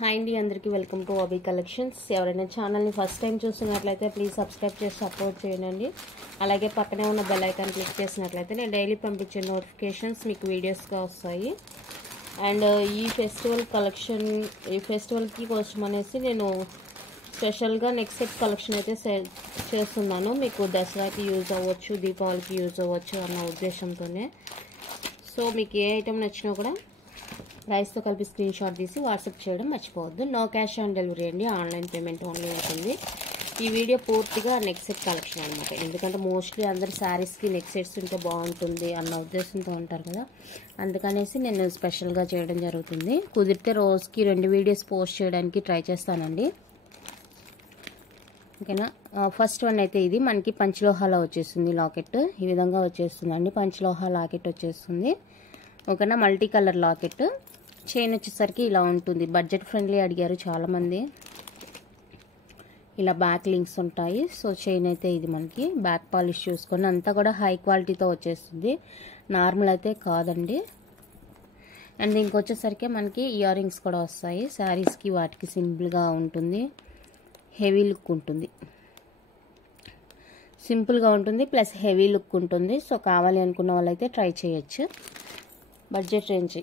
Hi అండి, అందరికీ welcome to అబీ collections. ఎవరైనా ఛానల్ని ఫస్ట్ టైం చూస్తున్నట్లయితే ప్లీజ్ సబ్స్క్రైబ్ చేసి సపోర్ట్ చేయండి. అలాగే పక్కనే ఉన్న బెల్ ఐకాన్ క్లిక్ చేసినట్లయితే నేను డైలీ పంపించే నోటిఫికేషన్స్ మీకు వీడియోస్గా వస్తాయి. అండ్ ఈ ఫెస్టివల్కి కోసం అనేసి నేను స్పెషల్గా నెక్స్ట్ సెట్ కలెక్షన్ అయితే చేస్తున్నాను. మీకు దసరాకి యూజ్ అవ్వచ్చు, దీపావళికి యూజ్ అవ్వచ్చు అన్న ఉద్దేశంతోనే. సో మీకు ఏ ఐటెం నచ్చినా కూడా ప్రైస్తో కలిపి స్క్రీన్ షాట్ తీసి వాట్సాప్ చేయడం మర్చిపోవద్దు. నో క్యాష్ ఆన్ డెలివరీ అండి, ఆన్లైన్ పేమెంట్ ఓన్లీ ఉంటుంది. ఈ వీడియో పూర్తిగా నెక్ సెట్ కలెక్షన్ అనమాట. ఎందుకంటే మోస్ట్లీ అందరు శారీస్కి నెక్ సెట్స్ ఉంటే బాగుంటుంది అన్న ఉద్దేశంతో ఉంటారు కదా, అందుకనేసి నేను స్పెషల్గా చేయడం జరుగుతుంది. కుదిరితే రోజుకి 2 వీడియోస్ పోస్ట్ చేయడానికి ట్రై చేస్తానండి. ఓకేనా. ఫస్ట్ వన్ అయితే ఇది మనకి పంచలోహాలో వచ్చేస్తుంది లాకెట్. ఈ విధంగా వచ్చేస్తుందండి, పంచలోహ లాకెట్ వచ్చేస్తుంది. ఓకేనా. Multi colour locket. చైన్ వచ్చేసరికి ఇలా ఉంటుంది. బడ్జెట్ ఫ్రెండ్లీ అడిగారు చాలామంది. ఇలా బ్యాక్ లింక్స్ ఉంటాయి. సో చైన్ అయితే ఇది మనకి బ్యాక్ పాలిష్ చూసుకొని అంతా కూడా హై క్వాలిటీతో వచ్చేస్తుంది, నార్మల్ అయితే కాదండి. అండ్ ఇంకొచ్చేసరికి మనకి ఇయర్ రింగ్స్ కూడా వస్తాయి. శారీస్కి వాటికి సింపుల్గా ఉంటుంది, హెవీ లుక్ ఉంటుంది. సింపుల్గా ఉంటుంది ప్లస్ హెవీ లుక్ ఉంటుంది. సో కావాలి అనుకున్న వాళ్ళైతే ట్రై చేయొచ్చు. బడ్జెట్ రేంజ్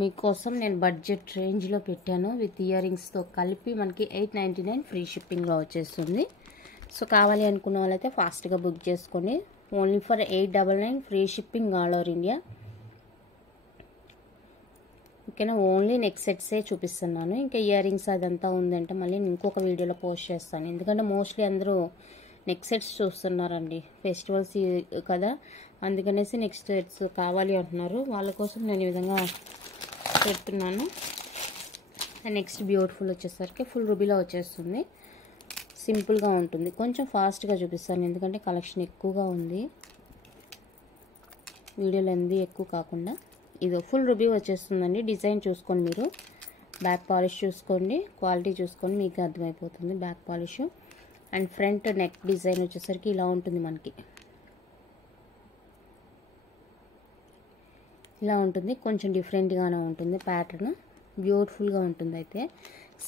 మీకోసం నేను బడ్జెట్ రేంజ్లో పెట్టాను. విత్ ఇయర్ రింగ్స్తో కలిపి మనకి 899 ఫ్రీ షిప్పింగ్లో వచ్చేస్తుంది. సో కావాలి అనుకున్న వాళ్ళైతే ఫాస్ట్గా బుక్ చేసుకొని only for 899 free shipping all over India. ఓకేనా. ఓన్లీ నెక్ సెట్సే చూపిస్తున్నాను. ఇంకా ఇయర్ రింగ్స్ అదంతా ఉందంటే మళ్ళీ ఇంకొక వీడియోలో పోస్ట్ చేస్తాను. ఎందుకంటే మోస్ట్లీ అందరూ నెక్ సెట్స్ చూస్తున్నారండి, ఫెస్టివల్స్ కదా, అందుకనేసి నెక్స్ట్ సెట్స్ కావాలి అంటున్నారు. వాళ్ళ కోసం నేను ఈ విధంగా పెడుతున్నాను. నెక్స్ట్ బ్యూటిఫుల్ వచ్చేసరికి ఫుల్ రూబీలో వచ్చేస్తుంది. సింపుల్గా ఉంటుంది. కొంచెం ఫాస్ట్గా చూపిస్తాను ఎందుకంటే కలెక్షన్ ఎక్కువగా ఉంది, వీడియోలో ఎందు ఎక్కువ కాకుండా. ఇది ఫుల్ రూబీ వచ్చేస్తుందండి. డిజైన్ చూసుకోండి మీరు, బ్యాక్ పాలిష్ చూసుకోండి, క్వాలిటీ చూసుకోండి, మీకు అర్థమైపోతుంది back polish. And front neck design వచ్చేసరికి ఇలా ఉంటుంది మనకి, ఇలా ఉంటుంది. కొంచెం డిఫరెంట్గానే ఉంటుంది ప్యాటర్న్, బ్యూటిఫుల్గా ఉంటుంది. అయితే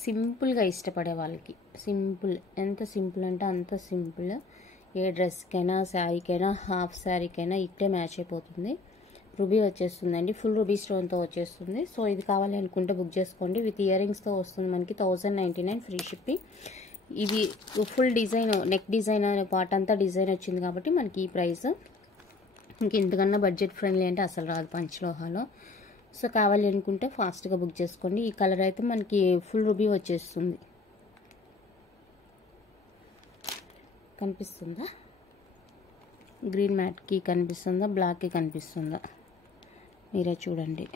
సింపుల్గా ఇష్టపడే వాళ్ళకి సింపుల్, ఎంత సింపుల్ అంటే అంత సింపుల్. ఏ డ్రెస్కైనా, శారీకైనా, హాఫ్ శారీకైనా ఇట్టే మ్యాచ్ అయిపోతుంది. రూబీ వచ్చేస్తుందండి, ఫుల్ రూబీ స్టోన్తో వచ్చేస్తుంది. సో ఇది కావాలి అనుకుంటే బుక్ చేసుకోండి. విత్ ఇయర్ రింగ్స్తో వస్తుంది మనకి 1099 ఫ్రీ షిప్పింగ్. ఇది ఫుల్ డిజైన్, నెక్ డిజైన్ అనే పార్ట్ అంతా డిజైన్ వచ్చింది కాబట్టి మనకి ఈ ప్రైస్. ఇంకెంతకన్నా బడ్జెట్ ఫ్రెండ్లీ అంటే అసలు రాదు పంచలోహాలో. సో కావాలి అనుకుంటే ఫాస్ట్గా బుక్ చేసుకోండి. ఈ కలర్ అయితే మనకి ఫుల్ రూబీ వచ్చేస్తుంది. కనిపిస్తుందా? గ్రీన్ మ్యాట్కి కనిపిస్తుందా, బ్లాక్కి కనిపిస్తుందా, మీరే చూడండి.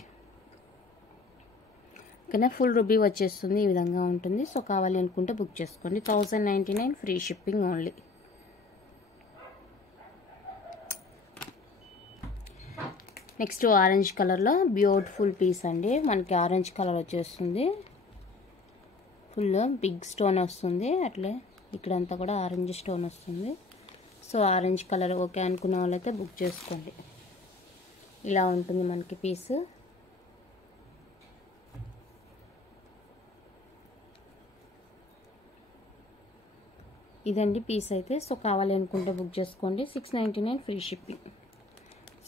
ఓకేనా. ఫుల్ రూబీ వచ్చేస్తుంది, ఈ విధంగా ఉంటుంది. సో కావాలి అనుకుంటే బుక్ చేసుకోండి. 1099 free shipping only. Next orange కలర్లో బ్యూటిఫుల్ పీస్ అండి. మనకి ఆరెంజ్ కలర్ వచ్చేస్తుంది, ఫుల్ బిగ్ స్టోన్ వస్తుంది. అట్లే ఇక్కడంతా కూడా ఆరెంజ్ స్టోన్ వస్తుంది. సో ఆరెంజ్ కలర్ ఓకే అనుకున్న వాళ్ళైతే బుక్ చేసుకోండి. ఇలా ఉంటుంది మనకి పీస్. ఇదండి పీస్ అయితే. సో కావాలి అనుకుంటే బుక్ చేసుకోండి. 699 ఫ్రీ షిప్పింగ్.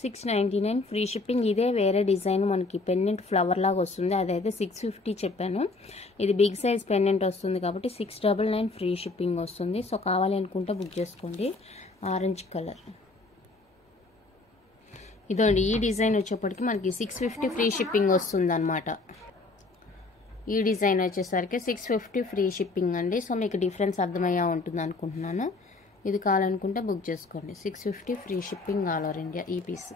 699 free shipping. ఇదే వేరే డిజైన్ మనకి పెండెంట్ ఫ్లవర్ లాగా వస్తుంది, అదైతే 650 చెప్పాను. ఇది బిగ్ సైజ్ పెండెంట్ వస్తుంది కాబట్టి 699 ఫ్రీ షిప్పింగ్ వస్తుంది. సో కావాలి అనుకుంటే బుక్ చేసుకోండి. ఆరెంజ్ కలర్ ఇదండి. ఈ డిజైన్ వచ్చేప్పటికి మనకి 650 ఫ్రీ షిప్పింగ్ వస్తుంది అనమాట. ఈ డిజైన్ వచ్చేసరికి 650 ఫ్రీ షిప్పింగ్ అండి. సో మీకు డిఫరెన్స్ అర్థమయ్యా ఉంటుంది అనుకుంటున్నాను. ఇది కావాలనుకుంటే బుక్ చేసుకోండి. 650 free shipping all over India. ఈ piece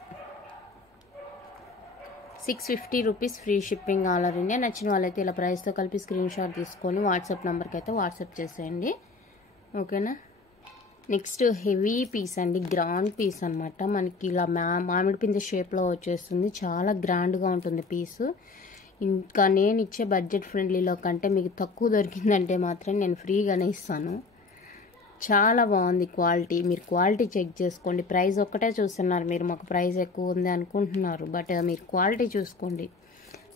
650 rupees free shipping all over India. నచ్చిన వాళ్ళైతే ఇలా ప్రైస్తో కలిపి స్క్రీన్ షాట్ తీసుకొని వాట్సాప్ నెంబర్కి అయితే వాట్సాప్ చేసేయండి. ఓకేనా. నెక్స్ట్ హెవీ పీస్ అండి, గ్రాండ్ పీస్ అనమాట. మనకి ఇలా మామిడి పిందె షేప్లో వచ్చేస్తుంది. చాలా గ్రాండ్గా ఉంటుంది పీసు. ఇంకా నేను ఇచ్చే బడ్జెట్ ఫ్రెండ్లీలో కంటే మీకు తక్కువ దొరికిందంటే మాత్రం నేను ఫ్రీగానే ఇస్తాను. చాలా బాగుంది క్వాలిటీ. మీరు క్వాలిటీ చెక్ చేసుకోండి. ప్రైస్ ఒక్కటే చూస్తున్నారు మీరు, మాకు ప్రైస్ ఎక్కువ ఉంది అనుకుంటున్నారు, బట్ మీరు క్వాలిటీ చూసుకోండి.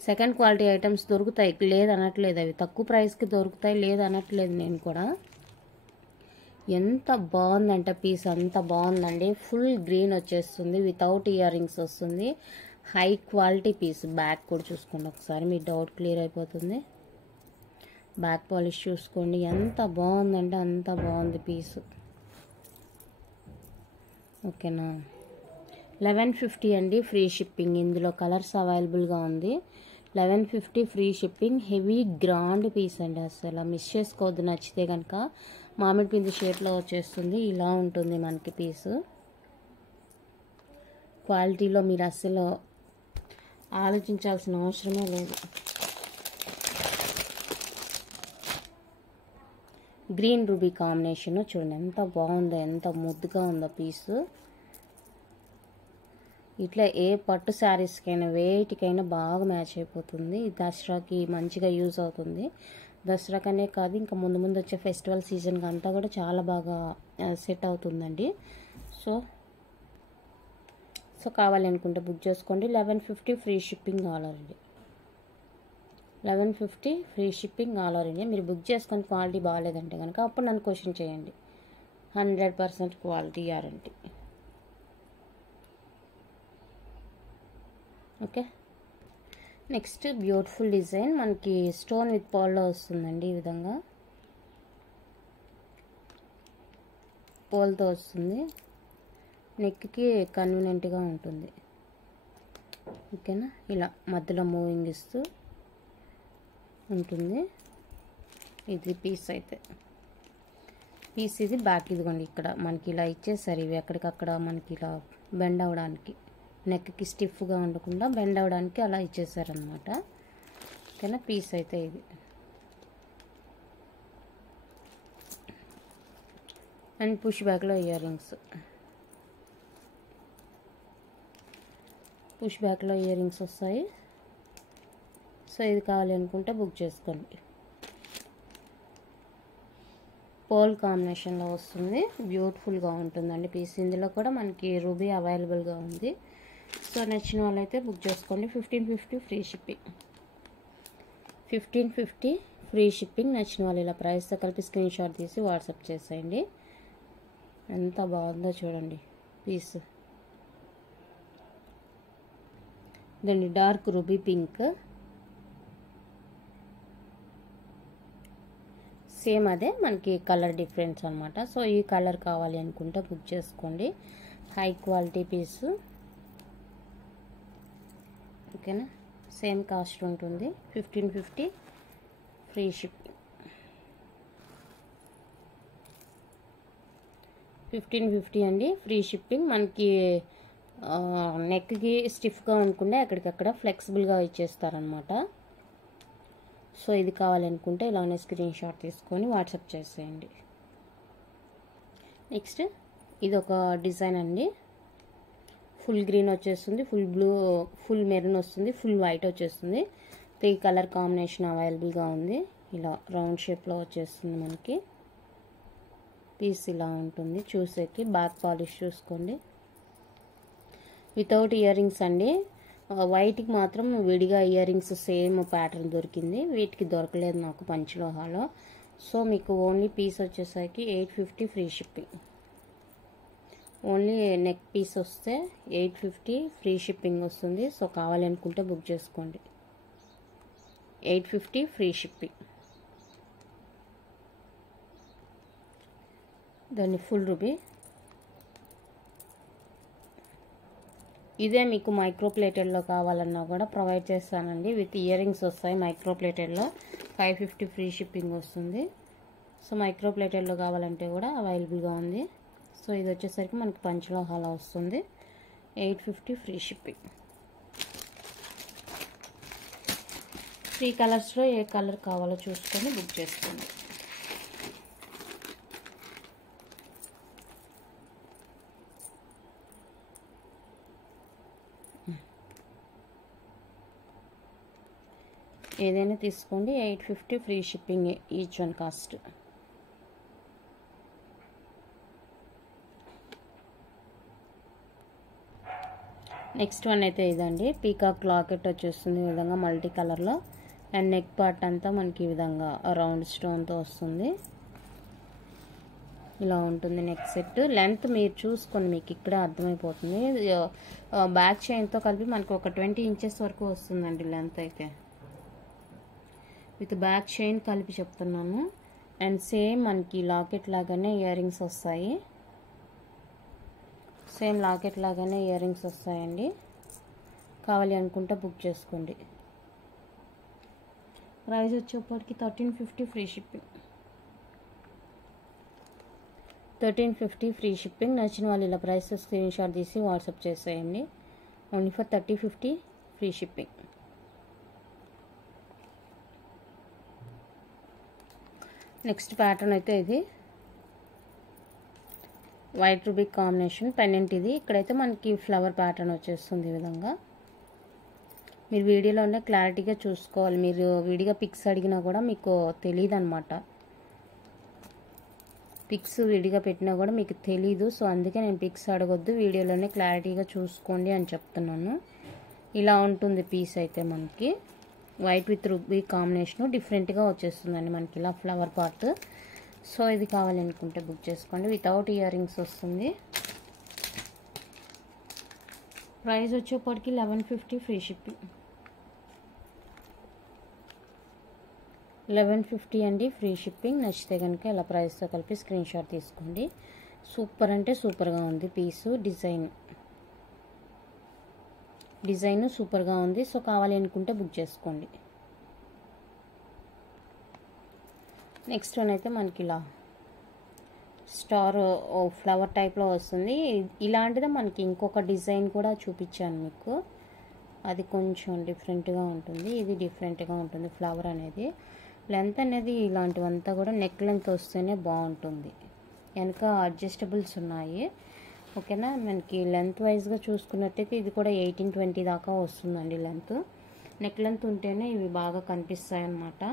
సెకండ్ క్వాలిటీ ఐటమ్స్ దొరుకుతాయి, లేదనట్లేదు, అవి తక్కువ ప్రైస్కి దొరుకుతాయి, లేదనట్లేదు నేను కూడా. ఎంత బాగుందంటే పీస్ అంత బాగుందండి. ఫుల్ గ్రీన్ వచ్చేస్తుంది, వితౌట్ ఇయర్ రింగ్స్ వస్తుంది, హై క్వాలిటీ పీస్. బ్యాక్ కూడా చూసుకోండి ఒకసారి, మీ డౌట్ క్లియర్ అయిపోతుంది. బ్యాక్ పాలిష్ చూసుకోండి, ఎంత బాగుందంటే అంత బాగుంది పీసు. ఓకేనా, 1150 అండి, ఫ్రీ షిప్పింగ్. ఇందులో కలర్స్ అవైలబుల్గా ఉంది. 1150 free shipping. Heavy grand piece అండి, అసలు మిస్ చేసుకోవద్దు. నచ్చితే కనుక మామిడి పిండి షేప్లో వచ్చేస్తుంది, ఇలా ఉంటుంది మనకి పీసు. క్వాలిటీలో మీరు అస్సలు ఆలోచించాల్సిన అవసరమే లేదు. గ్రీన్ రూబీ కాంబినేషన్ చూడండి ఎంత బాగుందో, ఎంత ముద్దుగా ఉందో పీసు. ఇట్లా ఏ పట్టు శారీస్కైనా వేటికైనా బాగా మ్యాచ్ అయిపోతుంది. దసరాకి మంచిగా యూజ్ అవుతుంది. దసరాకనే కాదు, ఇంకా ముందు ముందు వచ్చే ఫెస్టివల్ సీజన్కి అంతా కూడా చాలా బాగా సెట్ అవుతుందండి. సో కావాలనుకుంటే బుక్ చేసుకోండి. 1150 free shipping all over India. 1150 free shipping all over India. మీరు బుక్ చేసుకొని క్వాలిటీ బాగాలేదంటే కనుక అప్పుడు నన్ను క్వశ్చన్ చేయండి. 100% quality guarantee. Okay, next beautiful design. మనకి స్టోన్ విత్ పర్ల్లో వస్తుందండి. ఈ విధంగా పోల్తో వస్తుంది, నెక్కి కన్వీనియంట్గా ఉంటుంది. ఓకేనా, ఇలా మధ్యలో మూవింగ్ ఇస్తూ ఉంటుంది. ఇది పీస్ అయితే పీస్ ఇది బ్యాక్. ఇదిగోండి ఇక్కడ మనకి ఇలా ఇచ్చేసారు, ఇవి ఎక్కడికక్కడ మనకి ఇలా బెండ్ అవ్వడానికి, నెక్కి స్టిఫ్గా ఉండకుండా బెండ్ అవ్వడానికి అలా ఇచ్చేసారనమాట. ఓకేనా, పీస్ అయితే ఇది. అండ్ పుష్ బ్యాక్లో ఇయర్ రింగ్స్, పుష్ బ్యాక్లో ఇయర్ రింగ్స్ వస్తాయి. సో ఇది కావాలి అనుకుంటే బుక్ చేసుకోండి. పోల్ కాంబినేషన్లో వస్తుంది, బ్యూటిఫుల్గా ఉంటుందండి పీస్. ఇందులో కూడా మనకి రూబీ అవైలబుల్గా ఉంది. సో నచ్చిన వాళ్ళైతే బుక్ చేసుకోండి. 1550 ఫ్రీ షిప్పింగ్. 1550 free shipping. నచ్చిన వాళ్ళు ఇలా ప్రైస్తో కలిపి స్క్రీన్ షాట్ తీసి వాట్సాప్ చేసేయండి. ఎంత బాగుందో చూడండి పీస్. ఇదండి డార్క్ రూబీ పింక్, సేమ్ అదే మనకి కలర్ డిఫరెన్స్ అనమాట. సో ఈ కలర్ కావాలి అనుకుంటే బుక్ చేసుకోండి. హై క్వాలిటీ పీసు. ఓకేనా, సేమ్ కాస్ట్ ఉంటుంది. 1550 ఫ్రీ షిప్పింగ్. 1550 అండి, ఫ్రీ షిప్పింగ్. మనకి నెక్కి స్టిఫ్గా ఉండకుండా ఎక్కడికక్కడ ఫ్లెక్సిబుల్గా ఇచ్చేస్తారనమాట. సో ఇది కావాలనుకుంటే ఇలానే స్క్రీన్ షాట్ తీసుకొని వాట్సాప్ చేసేయండి. నెక్స్ట్ ఇది ఒక డిజైన్ అండి. ఫుల్ గ్రీన్ వచ్చేస్తుంది, ఫుల్ బ్లూ, ఫుల్ మెరూన్ వస్తుంది, ఫుల్ వైట్ వచ్చేస్తుంది. 3 కలర్ కాంబినేషన్ అవైలబుల్గా ఉంది. ఇలా రౌండ్ షేప్లో వచ్చేస్తుంది మనకి పీస్. ఇలా ఉంటుంది చూసేకి. బ్యాక్ పాలిష్ చూసుకోండి, వితౌట్ ఇయర్ రింగ్స్ అండి. వైట్కి మాత్రం విడిగా ఇయర్ రింగ్స్ సేమ్ ప్యాటర్న్ దొరికింది, వీటికి దొరకలేదు నాకు పంచలోహాలో. సో మీకు ఓన్లీ పీస్ వచ్చేసరికి 850 free shipping. Only neck piece వస్తే 850 ఫ్రీ షిప్పింగ్ వస్తుంది. సో కావాలనుకుంటే బుక్ చేసుకోండి. 850 ఫ్రీ షిప్పింగ్. దాన్ని ఫుల్ రూబీ. ఇదే మీకు మైక్రో ప్లేటెడ్లో కావాలన్నా కూడా ప్రొవైడ్ చేస్తానండి. విత్ ఇయర్ రింగ్స్ వస్తాయి మైక్రో ప్లేటెడ్లో. 550 ఫ్రీ షిప్పింగ్ వస్తుంది. సో మైక్రో ప్లేటెడ్లో కావాలంటే కూడా అవైలబుల్గా ఉంది. సో ఇది వచ్చేసరికి మనకి పంచలోహాలో వస్తుంది. 850 ఫ్రీ షిప్పింగ్. 3 కలర్స్లో ఏ కలర్ కావాలో చూసుకొని బుక్ చేసుకోండి. ఏదైనా తీసుకోండి. 850 free shipping each one cost. Next one అయితే ఇదండి, పీకాక్ లాకెట్ వచ్చేస్తుంది ఈ విధంగా మల్టీ కలర్లో. అండ్ నెక్ పార్ట్ అంతా మనకి ఈ విధంగా రౌండ్ స్టోన్తో వస్తుంది. ఇలా ఉంటుంది నెక్ సెట్. లెంత్ మీరు చూసుకొని మీకు ఇక్కడే అర్థమైపోతుంది. బ్యాక్ చైన్తో కలిపి మనకు ఒక 20 ఇంచెస్ వరకు వస్తుందండి లెంత్ అయితే, విత్ బ్యాక్ చైన్ కలిపి చెప్తున్నాను. అండ్ సేమ్ మనకి లాకెట్ లాగానే ఇయర్ రింగ్స్ వస్తాయి. సేమ్ లాకెట్ లాగానే ఇయర్ రింగ్స్ వస్తాయండి. కావాలి అనుకుంటే బుక్ చేసుకోండి. ప్రైస్ వచ్చేప్పటికి 1350 ఫ్రీ షిప్పింగ్. 1350 free shipping. నచ్చిన వాళ్ళు ఇలా ప్రైస్ స్క్రీన్ షాట్ తీసి వాట్సాప్ చేసేయండి. Only for 3050 free shipping. Next pattern అయితే ఇది వైట్ రూబీ కాంబినేషన్ పెండెంట్. ఇది ఇక్కడైతే మనకి ఫ్లవర్ ప్యాటర్న్ వచ్చేస్తుంది ఈ విధంగా. మీరు వీడియోలోనే క్లారిటీగా చూసుకోవాలి. మీరు విడిగా పిక్స్ అడిగినా కూడా మీకు తెలియదు అనమాట. పిక్స్ విడిగా పెట్టినా కూడా మీకు తెలీదు. సో అందుకే నేను పిక్స్ అడగొద్దు, వీడియోలోనే క్లారిటీగా చూసుకోండి అని చెప్తున్నాను. ఇలా ఉంటుంది పీస్ అయితే మనకి. వైట్ విత్ రూబీ కాంబినేషన్ డిఫరెంట్గా వచ్చేస్తుందండి మనకి ఇలా ఫ్లవర్ పార్ట్. సో ఇది కావాలనుకుంటే బుక్ చేసుకోండి. వితౌట్ ఇయర్ రింగ్స్ వస్తుంది. ప్రైస్ వచ్చేప్పటికి 1150 ఫ్రీ షిప్పింగ్. 1150 అండి ఫ్రీ షిప్పింగ్. నచ్చితే కనుక ఇలా ప్రైస్తో కలిపి స్క్రీన్ షాట్ తీసుకోండి. సూపర్ అంటే సూపర్గా ఉంది పీసు. డిజైన్ సూపర్గా ఉంది. సో కావాలి అనుకుంటే బుక్ చేసుకోండి. నెక్స్ట్ వన్ అయితే మనకి ఇలా స్టార్ ఫ్లవర్ టైప్లో వస్తుంది. ఇలాంటిదే మనకి ఇంకొక డిజైన్ కూడా చూపించాను మీకు. అది కొంచెం డిఫరెంట్గా ఉంటుంది. ఇది డిఫరెంట్గా ఉంటుంది ఫ్లవర్ అనేది. లెంత్ అనేది ఇలాంటివంతా కూడా నెక్ లెంత్ వస్తేనే బాగుంటుంది. వెనక అడ్జస్టబుల్స్ ఉన్నాయి. ఓకేనా. మనకి లెంత్ వైజ్గా చూసుకున్నట్టయితే ఇది కూడా 18-20 దాకా వస్తుందండి లెంత్. నెక్ లెంత్ ఉంటేనే ఇవి బాగా కనిపిస్తాయి అన్నమాట.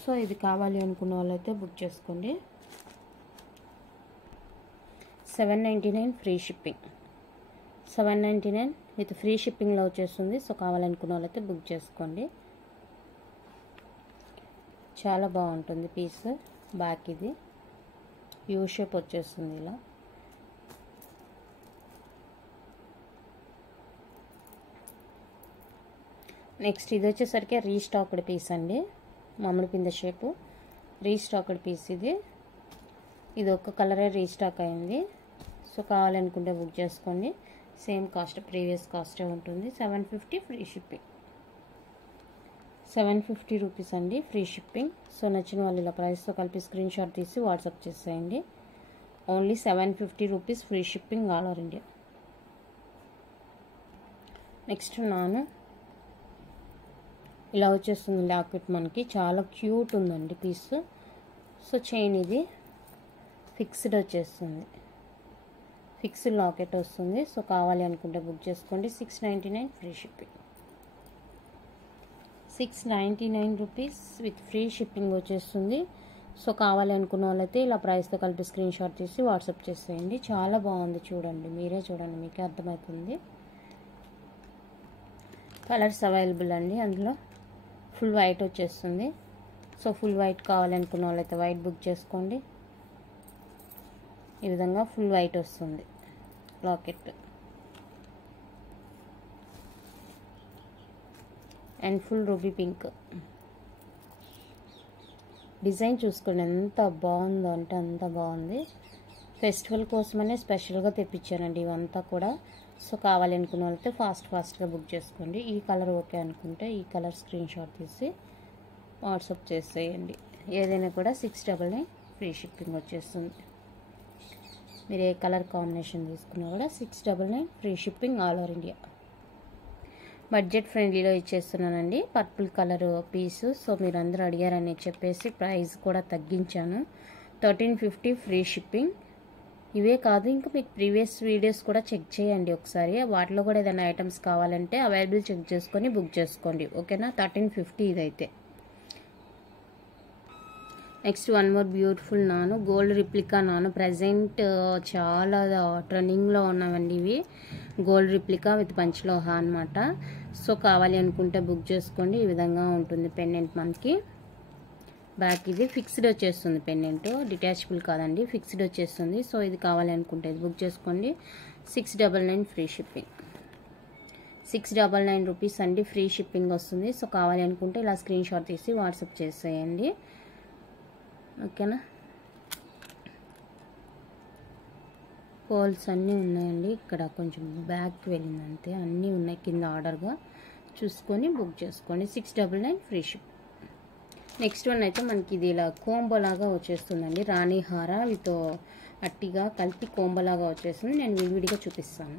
సో ఇది కావాలి అనుకున్న వాళ్ళైతే బుక్ చేసుకోండి. 799 ఫ్రీ షిప్పింగ్. 799 విత్ ఫ్రీ షిప్పింగ్లో వచ్చేస్తుంది. సో కావాలనుకున్న వాళ్ళైతే బుక్ చేసుకోండి. చాలా బాగుంటుంది పీస్. బ్యాక్ ఇది యూ షేప్ వచ్చేస్తుంది ఇలా. నెక్స్ట్ ఇది వచ్చేసరికి రీస్టాక్డ్ పీస్ అండి. మామిడి పిందె షేపు రీస్టాక్డ్ పీస్ ఇది. ఇది ఒక కలరే రీస్టాక్ అయింది. సో కావాలనుకుంటే బుక్ చేసుకోండి. సేమ్ కాస్ట్, ప్రీవియస్ కాస్టే ఉంటుంది. 750 ఫ్రీ షిప్పింగ్. 750 రూపీస్ అండి ఫ్రీ షిప్పింగ్. సో నచ్చిన వాళ్ళు ఇలా ప్రైస్తో కలిపి స్క్రీన్ షాట్ తీసి వాట్సాప్ చేసేయండి. Only 750 rupees free shipping all over India. Next నాను ఇలా వచ్చేస్తుంది లాకెట్ మనకి. చాలా క్యూట్ ఉందండి పీస్. సో చైన్ ఇది ఫిక్స్డ్ వచ్చేస్తుంది. ఫిక్స్డ్ లాకెట్ వస్తుంది. సో కావాలి అనుకుంటే బుక్ చేసుకోండి. 699 free shipping. 699 rupees with free shipping వచ్చేస్తుంది. సో కావాలి అనుకున్న వాళ్ళైతే ఇలా ప్రైస్తో కలిపి స్క్రీన్ షాట్ తీసి వాట్సాప్ చేసేయండి. చాలా బాగుంది, చూడండి, మీరే చూడండి, మీకే అర్థమవుతుంది. కలర్స్ అవైలబుల్ అండి. అందులో ఫుల్ వైట్ వచ్చేస్తుంది. సో ఫుల్ వైట్ కావాలనుకున్న వాళ్ళైతే వైట్ బుక్ చేసుకోండి. ఈ విధంగా ఫుల్ వైట్ వస్తుంది locket. And full ruby pink. Design చూసుకోండి ఎంత బాగుందో అంటే అంత బాగుంది. ఫెస్టివల్ కోసమనే స్పెషల్గా తెప్పించానండి ఇవంతా కూడా. సో కావాలనుకున్న వాళ్ళైతే ఫాస్ట్గా బుక్ చేసుకోండి. ఈ కలర్ ఓకే అనుకుంటే ఈ కలర్ స్క్రీన్ షాట్ తీసి వాట్సాప్ చేసేయండి. ఏదైనా కూడా 699 ఫ్రీ షిప్పింగ్ వచ్చేస్తుంది. మీరు ఏ కలర్ కాంబినేషన్ తీసుకున్నా కూడా 699 free shipping all over India. Budget ఫ్రెండ్లీలో ఇచ్చేస్తున్నానండి పర్పుల్ కలర్ పీసు. సో మీరు అందరూ అడిగారని చెప్పేసి ప్రైస్ కూడా తగ్గించాను. 1350 ఫ్రీ షిప్పింగ్. ఇవే కాదు, ఇంకా మీకు ప్రీవియస్ వీడియోస్ కూడా చెక్ చేయండి ఒకసారి. వాటిలో కూడా ఏదైనా ఐటమ్స్ కావాలంటే అవైలబుల్ చెక్ చేసుకొని బుక్ చేసుకోండి. ఓకేనా. 1350 ఇదైతే. నెక్స్ట్ వన్ మోర్ బ్యూటిఫుల్ నాను, గోల్డ్ రిప్లికా నాను. ప్రజెంట్ చాలా ట్రెండింగ్లో ఉన్నవండి ఇవి. గోల్డ్ రిప్లికా విత్ పంచలోహ అనమాట. సో కావాలి అనుకుంటే బుక్ చేసుకోండి. ఈ విధంగా ఉంటుంది పెండెంట్ మనకి. బ్యాక్ ఇది ఫిక్స్డ్ వచ్చేస్తుంది, పెండెంట్ డిటాచబుల్ కాదండి, ఫిక్స్డ్ వచ్చేస్తుంది. సో ఇది కావాలి అనుకుంటే ఇది బుక్ చేసుకోండి. 699 ఫ్రీ షిప్పింగ్. 699 రూపీస్ అండి, ఫ్రీ షిప్పింగ్ వస్తుంది. సో కావాలి అనుకుంటే ఇలా స్క్రీన్ షాట్ తీసి వాట్సాప్ చేసేయండి. ఓకేనా. పోల్స్ అన్నీ ఉన్నాయండి. ఇక్కడ కొంచెం బ్యాక్కి వెళ్ళిందంతే, అన్నీ ఉన్నాయి కింద ఆర్డర్గా చూసుకొని బుక్ చేసుకోండి. 699 ఫ్రీ షిప్. నెక్స్ట్ వన్ అయితే మనకి ఇది ఇలా కోంబోలాగా వచ్చేస్తుందండి. రాణి హార విత్ అట్టిగా కలిపి కోంబోలాగా వచ్చేస్తుంది. నేను విడివిడిగా చూపిస్తాను.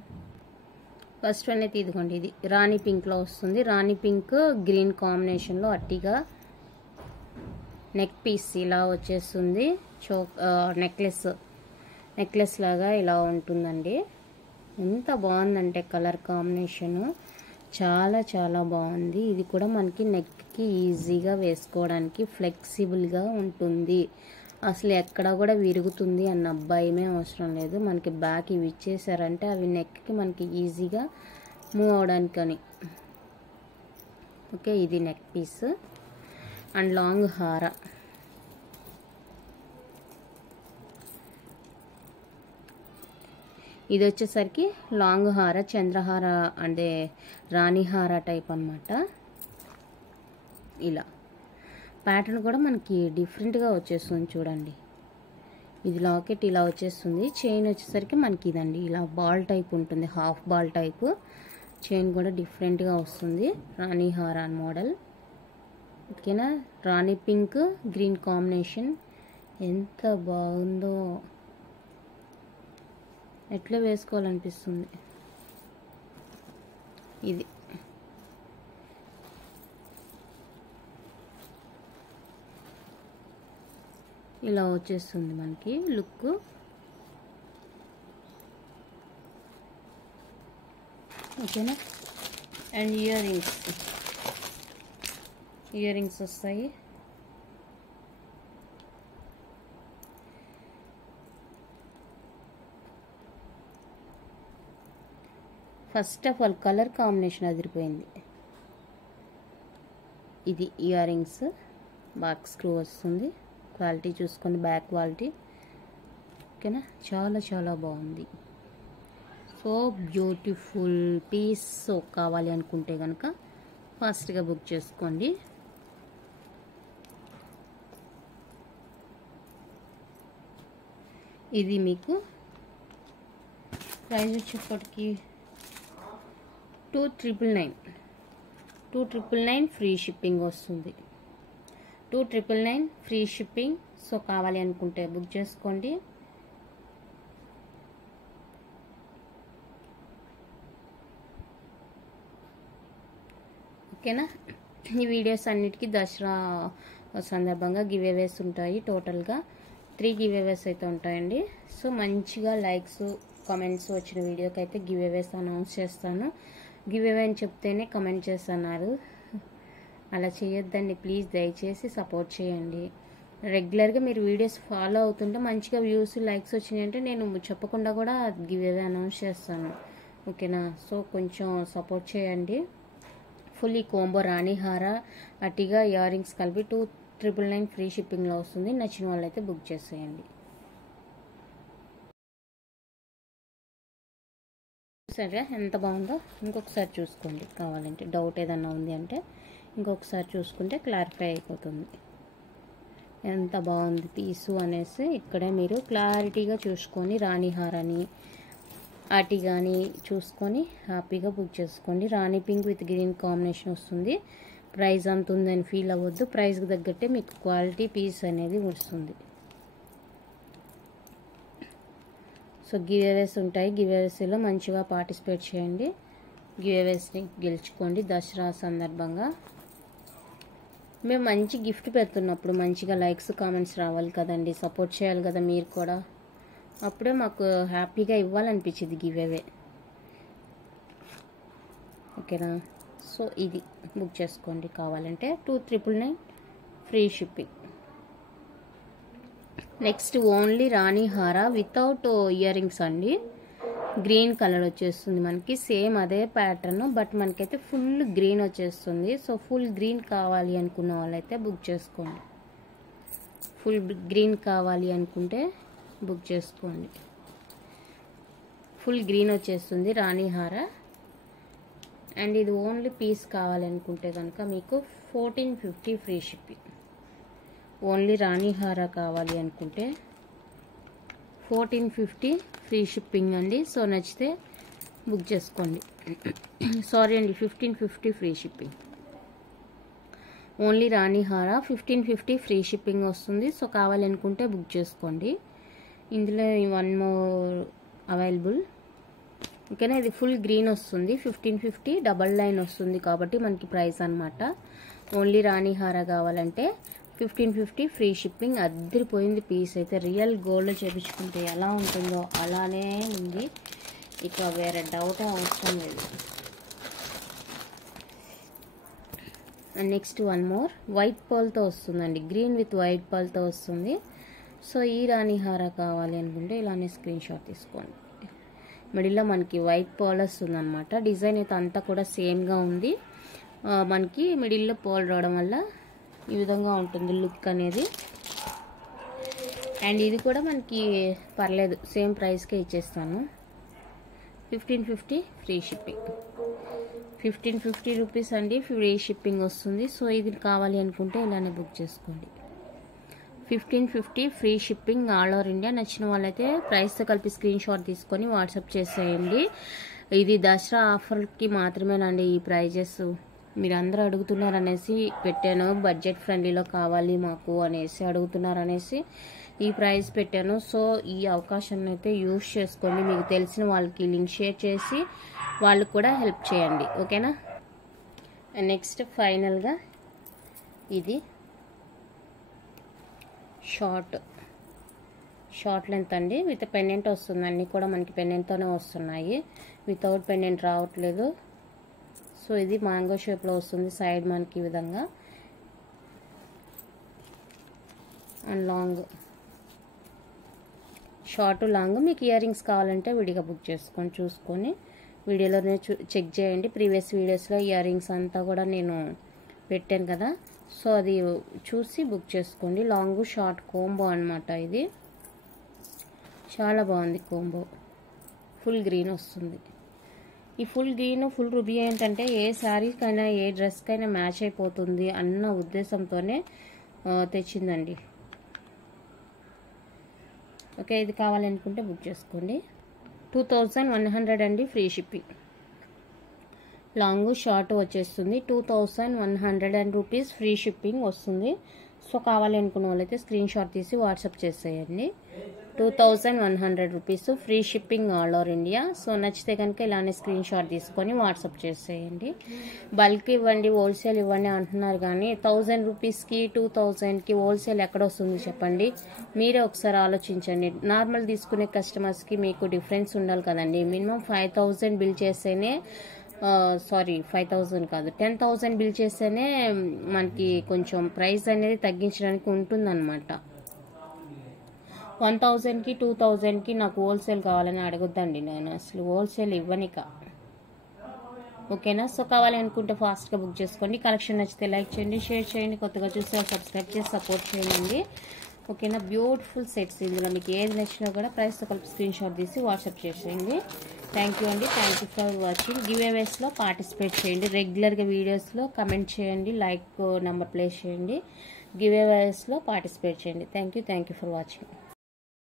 ఫస్ట్ వన్ అయితే ఇదిగోండి, ఇది రాణి పింక్లో వస్తుంది. రాణి పింక్ గ్రీన్ కాంబినేషన్లో అట్టిగా నెక్ పీస్ ఇలా వచ్చేస్తుంది. నెక్లెస్ లాగా ఇలా ఉంటుందండి. ఎంత బాగుందంటే కలర్ కాంబినేషను చాలా చాలా బాగుంది. ఇది కూడా మనకి నెక్కి ఈజీగా వేసుకోవడానికి ఫ్లెక్సిబుల్గా ఉంటుంది. అసలు ఎక్కడ కూడా విరుగుతుంది అన్న భయమే అవసరం లేదు. మనకి బ్యాక్ ఇవి ఇచ్చేసారంటే అవి నెక్కి మనకి ఈజీగా మూవ్ అవడానికని. ఓకే, ఇది నెక్ పీస్ అండ్ లాంగ్ హార. ఇది వచ్చేసరికి లాంగ్ హార, చంద్రహార అంటే రాణిహార టైప్ అనమాట. ఇలా ప్యాటర్న్ కూడా మనకి డిఫరెంట్గా వచ్చేస్తుంది చూడండి. ఇది లాకెట్ ఇలా వచ్చేస్తుంది. చైన్ వచ్చేసరికి మనకి ఇదండి ఇలా బాల్ టైప్ ఉంటుంది, హాఫ్ బాల్ టైప్. చైన్ కూడా డిఫరెంట్గా వస్తుంది. రాణిహార మోడల్. ఓకేనా. రాణి పింక్ గ్రీన్ కాంబినేషన్ ఎంత బాగుందో, ఎట్లా వేసుకోవాలనిపిస్తుంది. ఇది ఇలా వచ్చేస్తుంది మనకి లుక్. ఓకేనా. అండ్ ఇయర్ రింగ్స్ వస్తాయి. First of all colour combination అదిరిపోయింది. ఇది ఇయర్ రింగ్స్, బ్యాక్ స్క్రూ వస్తుంది. క్వాలిటీ చూసుకొని బ్యాక్ క్వాలిటీ. ఓకేనా, చాలా చాలా బాగుంది. So beautiful piece. సో కావాలి అనుకుంటే కనుక ఫాస్ట్గా బుక్ చేసుకోండి. ఇది మీకు ప్రైస్ వచ్చేప్పటికి 299 ఫ్రీ షిప్పింగ్ వస్తుంది. 299 ఫ్రీ షిప్పింగ్. సో కావాలి అనుకుంటే బుక్ చేసుకోండి. ఓకేనా. ఈ వీడియోస్ అన్నిటికీ దసరా సందర్భంగా గివ్ అవేస్ ఉంటాయి. టోటల్గా 3 గివ్ అవేస్ అయితే ఉంటాయండి. సో మంచిగా లైక్స్ కామెంట్స్ వచ్చిన వీడియోకి అయితే గివ్ అవేస్ అనౌన్స్ చేస్తాను. గివ్ అవే అని చెప్తేనే కమెంట్ చేస్తున్నారు. అలా చేయొద్దండి ప్లీజ్, దయచేసి సపోర్ట్ చేయండి. రెగ్యులర్గా మీరు వీడియోస్ ఫాలో అవుతుంటే మంచిగా వ్యూస్ లైక్స్ వచ్చినాయంటే నేను చెప్పకుండా కూడా గివ్ అవే అనౌన్స్ చేస్తాను. ఓకేనా. సో కొంచెం సపోర్ట్ చేయండి. ఫుల్ ఈ కోంబో రాణిహార అట్టిగా ఇయర్ రింగ్స్ కలిపి 299 ఫ్రీ షిప్పింగ్లో వస్తుంది. నచ్చిన వాళ్ళైతే బుక్ చేసేయండి. సరే, ఎంత బాగుందో ఇంకొకసారి చూసుకోండి. కావాలంటే డౌట్ ఏదన్నా ఉంది అంటే ఇంకొకసారి చూసుకుంటే క్లారిఫై అయిపోతుంది. ఎంత బాగుంది పీసు అనేసి ఇక్కడే మీరు క్లారిటీగా చూసుకొని రాణిహారని అటి కానీ చూసుకొని హ్యాపీగా బుక్ చేసుకోండి. రాణి పింక్ విత్ గ్రీన్ కాంబినేషన్ వస్తుంది. ప్రైస్ అంత ఉందని ఫీల్ అవ్వద్దు. ప్రైస్కి తగ్గట్టే మీకు క్వాలిటీ పీస్ అనేది వస్తుంది. సో గివ్ అవేస్ ఉంటాయి. గివ్ అవేస్లో మంచిగా పార్టిసిపేట్ చేయండి. గివ్ అవేస్ని గెలుచుకోండి. దసరా సందర్భంగా మేము మంచి గిఫ్ట్ పెడుతున్నప్పుడు మంచిగా లైక్స్ కామెంట్స్ రావాలి కదండి, సపోర్ట్ చేయాలి కదా మీరు కూడా. అప్పుడే మాకు హ్యాపీగా ఇవ్వాలనిపించింది గివ్ అవే. ఓకేనా. సో ఇది బుక్ చేసుకోండి కావాలంటే 299 ఫ్రీ షిప్పింగ్. నెక్స్ట్ ఓన్లీ రాణి హార వితౌట్ ఇయర్ రింగ్స్ అండి. గ్రీన్ కలర్ వచ్చేస్తుంది మనకి, సేమ్ అదే ప్యాటర్న్ బట్ మనకైతే ఫుల్ గ్రీన్ వచ్చేస్తుంది. సో ఫుల్ గ్రీన్ కావాలి అనుకున్న వాళ్ళైతే బుక్ చేసుకోండి. ఫుల్ గ్రీన్ కావాలి అనుకుంటే బుక్ చేసుకోండి. ఫుల్ గ్రీన్ వచ్చేస్తుంది రాణి హార. అండ్ ఇది ఓన్లీ పీస్ కావాలనుకుంటే కనుక మీకు 1450 ఫ్రీ షిప్పింగ్. ఓన్లీ రాణి హార కావాలి అనుకుంటే 1450 ఫ్రీ షిప్పింగ్ అండి. సో నచ్చితే బుక్ చేసుకోండి. సారీ అండి, 1550 ఫ్రీ షిప్పింగ్. ఓన్లీ రాణి హార 1550 ఫ్రీ షిప్పింగ్ వస్తుంది. సో కావాలనుకుంటే బుక్ చేసుకోండి. ఇందులో 1 మోర్ అవైలబుల్. ఓకేనా, ఇది ఫుల్ గ్రీన్ వస్తుంది, 1550 డబల్ లైన్ వస్తుంది కాబట్టి మనకి ప్రైస్ అనమాట. ఓన్లీ రాణి హార కావాలంటే 1550 ఫ్రీ షిప్పింగ్. అద్దరిపోయింది పీస్ అయితే. రియల్ గోల్డ్ చేపించుకుంటే ఎలా ఉంటుందో అలానే ఉంది, ఇక వేరే డౌట్ అవసరం లేదు. అండ్ నెక్స్ట్ 1 మోర్ వైట్ పర్ల్తో వస్తుందండి, గ్రీన్ విత్ వైట్ పర్ల్తో వస్తుంది. సో ఈ రాణి హార కావాలి అనుకుంటే ఇలానే స్క్రీన్ షాట్ తీసుకోండి. మిడిల్లో మనకి వైట్ పర్ల్ వస్తుంది అనమాట. డిజైన్ అయితే అంతా కూడా సేమ్గా ఉంది. మనకి మిడిల్లో పర్ల్ రావడం వల్ల ఈ విధంగా ఉంటుంది లుక్ అనేది. అండ్ ఇది కూడా మనకి పర్లేదు, సేమ్ ప్రైస్కే ఇచ్చేస్తాను. 1550 ఫ్రీ షిప్పింగ్. 1550 రూపీస్ అండి ఫ్రీ షిప్పింగ్ వస్తుంది. సో ఇది కావాలి అనుకుంటే ఇలానే బుక్ చేసుకోండి. 1550 free shipping all over India. నచ్చిన వాళ్ళైతే ప్రైస్తో కలిపి స్క్రీన్ షాట్ తీసుకొని వాట్సాప్ చేసేయండి. ఇది దసరా ఆఫర్కి మాత్రమేనండి ఈ ప్రైజెస్. మీరు అందరూ అడుగుతున్నారనేసి పెట్టాను, బడ్జెట్ ఫ్రెండ్లీలో కావాలి మాకు అనేసి అడుగుతున్నారనేసి ఈ ప్రైస్ పెట్టాను. సో ఈ అవకాశాన్ని అయితే యూజ్ చేసుకోండి. మీకు తెలిసిన వాళ్ళకి లింక్ షేర్ చేసి వాళ్ళకు కూడా హెల్ప్ చేయండి. ఓకేనా. నెక్స్ట్ ఫైనల్గా ఇది షార్ట్ లెంత్ అండి, విత్ పెండెంట్ వస్తుంది. అన్నీ కూడా మనకి పెండెంట్తోనే వస్తున్నాయి, వితౌట్ పెండెంట్ రావట్లేదు. సో ఇది మ్యాంగో షేప్లో వస్తుంది, సైడ్ మనకి ఈ విధంగా. And long, short long. మీకు ఇయర్ రింగ్స్ కావాలంటే విడిగా బుక్ చేసుకొని చూసుకొని వీడియోలోనే చెక్ చేయండి. ప్రీవియస్ వీడియోస్లో ఇయర్ రింగ్స్ అంతా కూడా నేను పెట్టాను కదా, సో అది చూసి బుక్ చేసుకోండి. లాంగ్ షార్ట్ కోంబో అనమాట ఇది. చాలా బాగుంది కోంబో. ఫుల్ గ్రీన్ వస్తుంది. ఈ ఫుల్ గ్రీన్ ఫుల్ రూబీ ఏంటంటే ఏ శారీకైనా ఏ డ్రెస్కైనా మ్యాచ్ అయిపోతుంది అన్న ఉద్దేశంతోనే తెచ్చిందండి. ఓకే, ఇది కావాలనుకుంటే బుక్ చేసుకోండి. 2100 అండి ఫ్రీ షిప్పింగ్. లాంగ్ షార్ట్ వచ్చేస్తుంది 2100 రూపీస్ ఫ్రీ షిప్పింగ్ వస్తుంది. సో కావాలి అనుకున్న వాళ్ళైతే స్క్రీన్ షాట్ తీసి వాట్సాప్ చేసేయండి. 2100 rupees free shipping all over India. So నచ్చితే కనుక ఇలానే స్క్రీన్ షాట్ తీసుకొని వాట్సాప్ చేసేయండి. బల్క్ ఇవ్వండి, హోల్సేల్ ఇవ్వండి అంటున్నారు కానీ 1000 రూపీస్కి 2000కి హోల్సేల్ ఎక్కడ వస్తుంది చెప్పండి. మీరే ఒకసారి ఆలోచించండి. నార్మల్ తీసుకునే కస్టమర్స్కి మీకు డిఫరెన్స్ ఉండాలి కదండి. మినిమం 5000 బిల్ చేస్తేనే, సారీ 5000 కాదు 10,000 బిల్ చేస్తేనే మనకి కొంచెం ప్రైస్ అనేది తగ్గించడానికి ఉంటుందన్నమాట. 1000కి 2000కి నాకు హోల్సేల్ కావాలని అడగొద్దండి, నేను అసలు హోల్సేల్ ఇవ్వనిక. ఓకేనా. సో కావాలి అనుకుంటే ఫాస్ట్గా బుక్ చేసుకోండి. కలెక్షన్ నచ్చితే లైక్ చేయండి, షేర్ చేయండి, కొత్తగా చూస్తే సబ్స్క్రైబ్ చేసి సపోర్ట్ చేయండి. ఓకేనా. Beautiful sets. ఇందులో మీకు ఏది నచ్చినా కూడా ప్రైస్తో కలిపి స్క్రీన్ షాట్ తీసి వాట్సాప్ చేసేయండి. థ్యాంక్ యూ అండి. Thank you for watching. Give అవేస్లో పార్టిసిపేట్ చేయండి. రెగ్యులర్గా వీడియోస్లో కమెంట్ చేయండి, లైక్ నెంబర్ ప్లేస్ చేయండి. గివ్ అవేస్లో పార్టిసిపేట్ చేయండి. Thank you for watching.